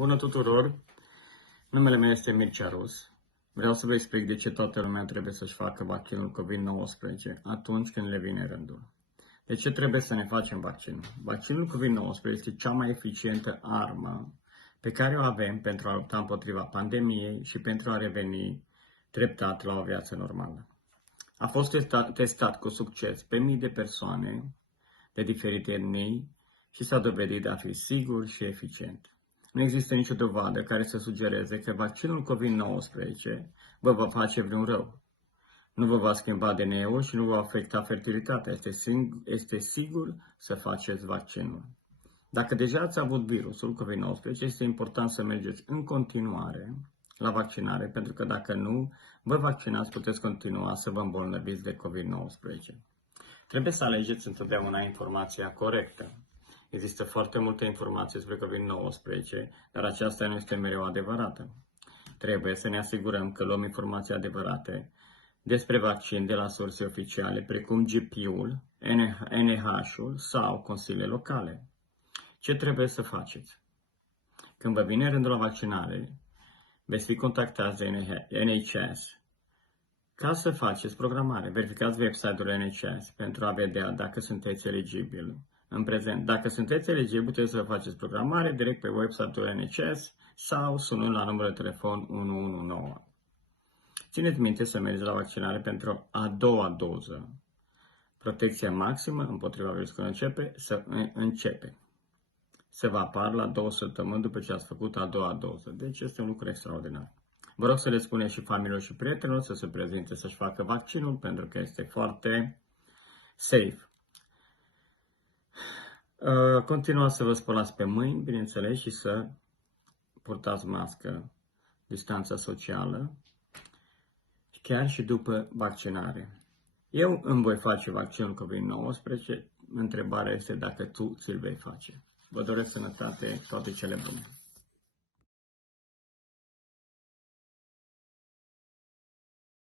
Bună tuturor! Numele meu este Mircea Rus. Vreau să vă explic de ce toată lumea trebuie să-și facă vaccinul COVID-19 atunci când le vine rândul. De ce trebuie să ne facem vaccinul? Vaccinul COVID-19 este cea mai eficientă armă pe care o avem pentru a lupta împotriva pandemiei și pentru a reveni treptat la o viață normală. A fost testat cu succes pe mii de persoane de diferite etnii și s-a dovedit a fi sigur și eficient. Nu există nicio dovadă care să sugereze că vaccinul COVID-19 vă va face vreun rău. Nu vă va schimba DNA-ul și nu va afecta fertilitatea. Este sigur să faceți vaccinul. Dacă deja ați avut virusul COVID-19, este important să mergeți în continuare la vaccinare, pentru că dacă nu vă vaccinați, puteți continua să vă îmbolnăviți de COVID-19. Trebuie să alegeți întotdeauna informația corectă. Există foarte multe informații despre COVID-19, dar aceasta nu este mereu adevărată. Trebuie să ne asigurăm că luăm informații adevărate despre vaccin de la surse oficiale, precum GP-ul, NIH-ul sau consiliile locale. Ce trebuie să faceți? Când vă vine rândul la vaccinare, veți fi contactați de NHS ca să faceți programare. Verificați website-ul NHS pentru a vedea dacă sunteți eligibili. În prezent, dacă sunteți eligibili, puteți să faceți programare direct pe website-ul NHS sau sunând la numărul de telefon 119. Țineți minte să mergeți la vaccinare pentru a doua doză. Protecția maximă împotriva virusului începe. Se va apar la 2 săptămâni după ce ați făcut a doua doză. Deci este un lucru extraordinar. Vă rog să le spuneți și familiilor și prietenilor să se prezinte să-și facă vaccinul pentru că este foarte safe. Continuați să vă spălați pe mâini, bineînțeles, și să purtați mască, distanța socială, chiar și după vaccinare. Eu îmi voi face vaccinul COVID-19, întrebarea este dacă tu ți-l vei face. Vă doresc sănătate, toate cele bune.